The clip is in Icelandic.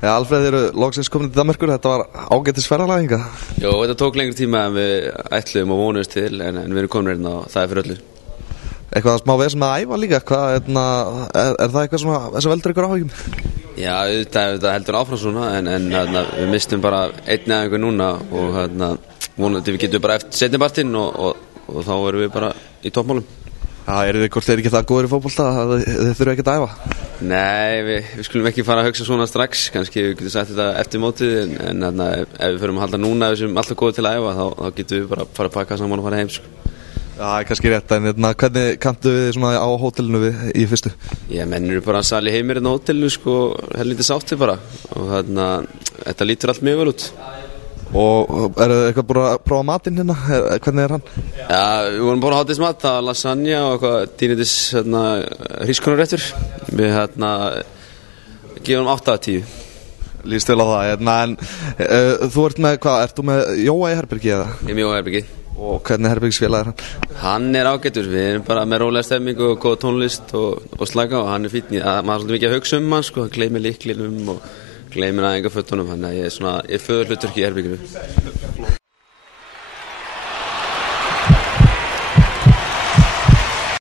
Ja, Alfreð, eru loksins komin til Danmerkur, þetta var ágætis ferðalag. Jó, þetta tók lengri tíma en við ætluðum og vonuðumst til, en við erum komin hérna og það fyrir öllu. Eitthvað smá vesen með að æfa líka, er það eitthvað svona, þessu veldur ykkur áhyggjum? Já, þetta heldur áfram svona, en við mistum bara einn eða einhver núna og vonandi við getum bara eftir seinnipartinn og þá erum við bara í toppmálum. Já, eru þið ekki það góður í fótbolta að þið þurfum ekki að æfa? Nei, við skulum ekki fara að hugsa svona strax, kannski við getum sagt þetta eftir mótið, en ef við förum að halda núna við sem alltaf góðir til að æfa, þá getum við bara fara að pakka saman og fara heim, sko. Já, kannski rétt, en hvernig kanntu við svona á hótelinu í fyrstu? Já, menn eru bara að sali heimir á hótelinu, sko, helviti sátti bara, og þetta lítur allt mjög vel út. Og eru þið eitthvað búin að prófa matinn hérna, hvernig hann? Já, við vorum bara hátíðismat, það var lasagna og eitthvað dýnindis hrískonarréttur. Við gefum 8 af 10. Lýst vel á það, en þú ert með, ert þú með Jóa í herbergi eða? Ég er með Jóa í herbergi. Og hvernig herbergisfélag hann? Hann ágætur, við erum bara með rólega stemming og góða tónlist og slaka og hann fínn. Maður svolítið mikið að hugsa hann, sko, hann gleymir lyklinum og gleymir aðeins fötunum, þannig að ég er föðurhlutverk í herberginu.